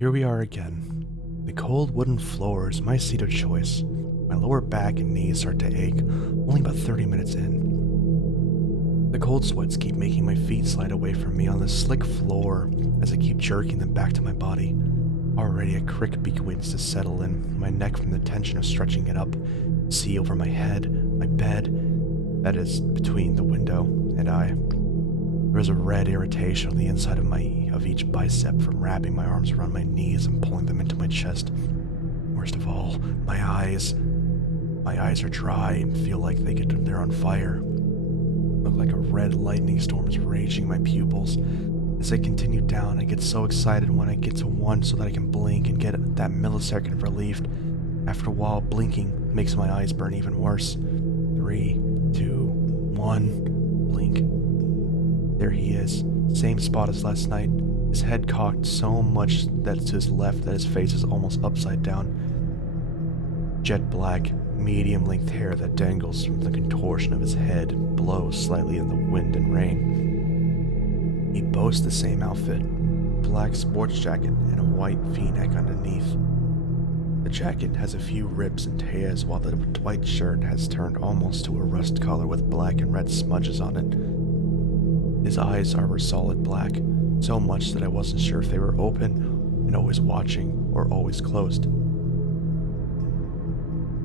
Here we are again. The cold wooden floor is my seat of choice. My lower back and knees start to ache only about 30 minutes in. The cold sweats keep making my feet slide away from me on the slick floor as I keep jerking them back to my body. Already a crick begins to settle in my neck from the tension of stretching it up. See over my head, my bed, that is between the window and I. There is a red irritation on the inside of each bicep from wrapping my arms around my knees and pulling them into my chest. Worst of all, my eyes. My eyes are dry and feel like they're on fire. Look like a red lightning storm is raging my pupils. As I continue down, I get so excited when I get to one so that I can blink and get that millisecond of relief. After a while, blinking makes my eyes burn even worse. 3, 2, 1, blink. There he is, same spot as last night, his head cocked so much that to his left that his face is almost upside down. Jet black, medium-length hair that dangles from the contortion of his head and blows slightly in the wind and rain. He boasts the same outfit, black sports jacket and a white v-neck underneath. The jacket has a few rips and tears while the white shirt has turned almost to a rust color with black and red smudges on it. His eyes are solid black, so much that I wasn't sure if they were open and always watching or always closed.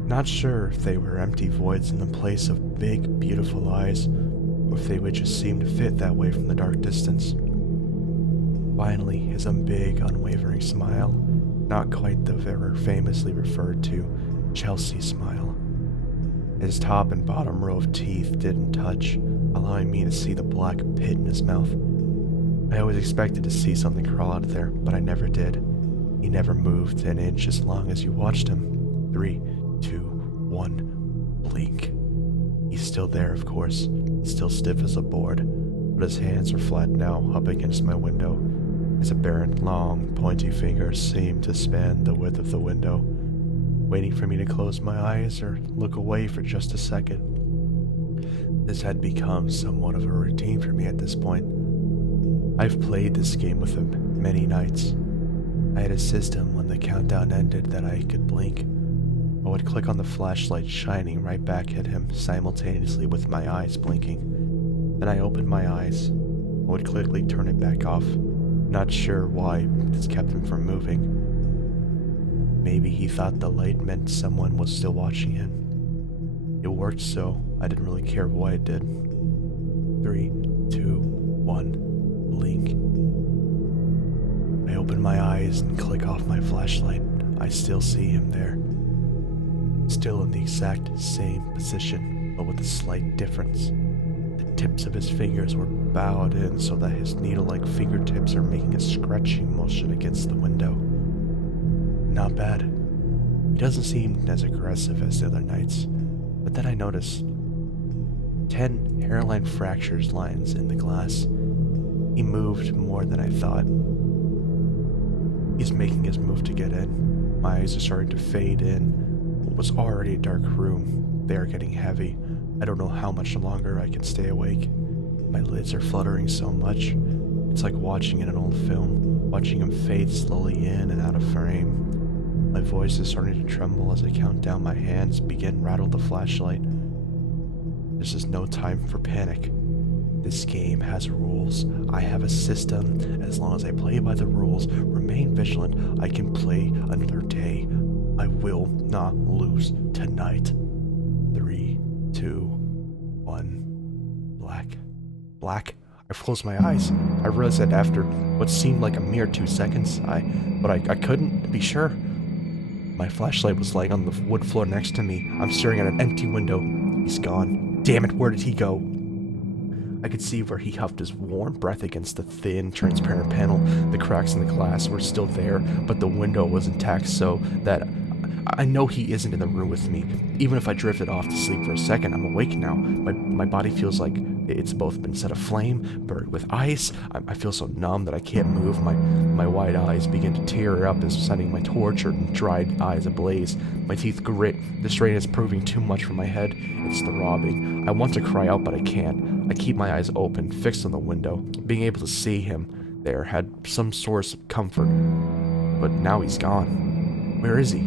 Not sure if they were empty voids in the place of big, beautiful eyes, or if they would just seem to fit that way from the dark distance. Finally, his big, unwavering smile, not quite the very famously referred to Chelsea smile. His top and bottom row of teeth didn't touch, allowing me to see the black pit in his mouth. I always expected to see something crawl out of there, but I never did. He never moved an inch as long as you watched him. 3, 2, 1, blink. He's still there, of course, still stiff as a board, but his hands are flat now up against my window. His apparent long, pointy fingers seem to span the width of the window, waiting for me to close my eyes or look away for just a second. This had become somewhat of a routine for me at this point. I've played this game with him many nights. I had a system when the countdown ended that I could blink. I would click on the flashlight shining right back at him simultaneously with my eyes blinking. Then I opened my eyes. I would quickly turn it back off. Not sure why this kept him from moving. Maybe he thought the light meant someone was still watching him. It worked, so I didn't really care what it did. 3, 2, 1, blink. I open my eyes and click off my flashlight. I still see him there. Still in the exact same position, but with a slight difference. The tips of his fingers were bowed in so that his needle-like fingertips are making a scratching motion against the window. Not bad. He doesn't seem as aggressive as the other nights, but then I notice 10 hairline fractures lines in the glass. He moved more than I thought. He's making his move to get in. My eyes are starting to fade in. What was already a dark room, they are getting heavy. I don't know how much longer I can stay awake. My lids are fluttering so much. It's like watching in an old film, watching him fade slowly in and out of frame. My voice is starting to tremble as I count down. My hands begin rattle the flashlight. This is no time for panic. This game has rules. I have a system. As long as I play by the rules, remain vigilant, I can play another day. I will not lose tonight. 3, 2, 1, black. Black. I closed my eyes. I realized that after what seemed like a mere 2 seconds, but I couldn't be sure. My flashlight was laying on the wood floor next to me. I'm staring at an empty window. He's gone. Damn it, where did he go? I could see where he huffed his warm breath against the thin, transparent panel. The cracks in the glass were still there, but the window was intact so that I know he isn't in the room with me. Even if I drifted off to sleep for a second, I'm awake now. My body feels like it's both been set aflame, buried with ice. I feel so numb that I can't move. My wide eyes begin to tear up as setting my tortured and dried eyes ablaze. My teeth grit. The strain is proving too much for my head. It's throbbing. I want to cry out, but I can't. I keep my eyes open, fixed on the window. Being able to see him there had some source of comfort. but now he's gone. Where is he?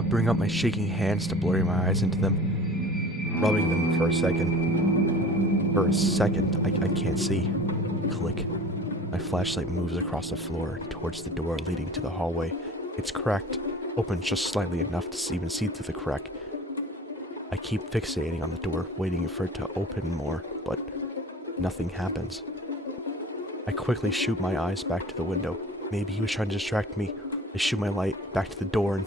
I bring up my shaking hands to blur my eyes into them, rubbing them for a second. For a second, I can't see. Click. My flashlight moves across the floor towards the door leading to the hallway. It's cracked, open just slightly enough to even see through the crack. I keep fixating on the door, waiting for it to open more, but nothing happens. I quickly shoot my eyes back to the window. Maybe he was trying to distract me. I shoot my light back to the door and...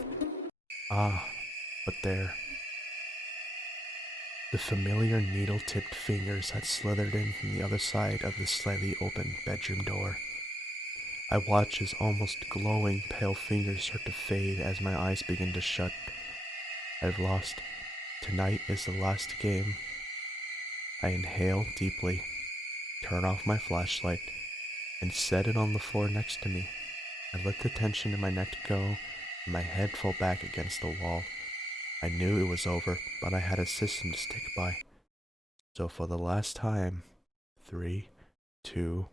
but there. The familiar needle-tipped fingers had slithered in from the other side of the slightly open bedroom door. I watch his almost glowing pale fingers start to fade as my eyes begin to shut. I've lost. Tonight is the last game. I inhale deeply, turn off my flashlight, and set it on the floor next to me. I let the tension in my neck go, and my head fall back against the wall. I knew it was over, but I had a system to stick by. So for the last time, 3, 2,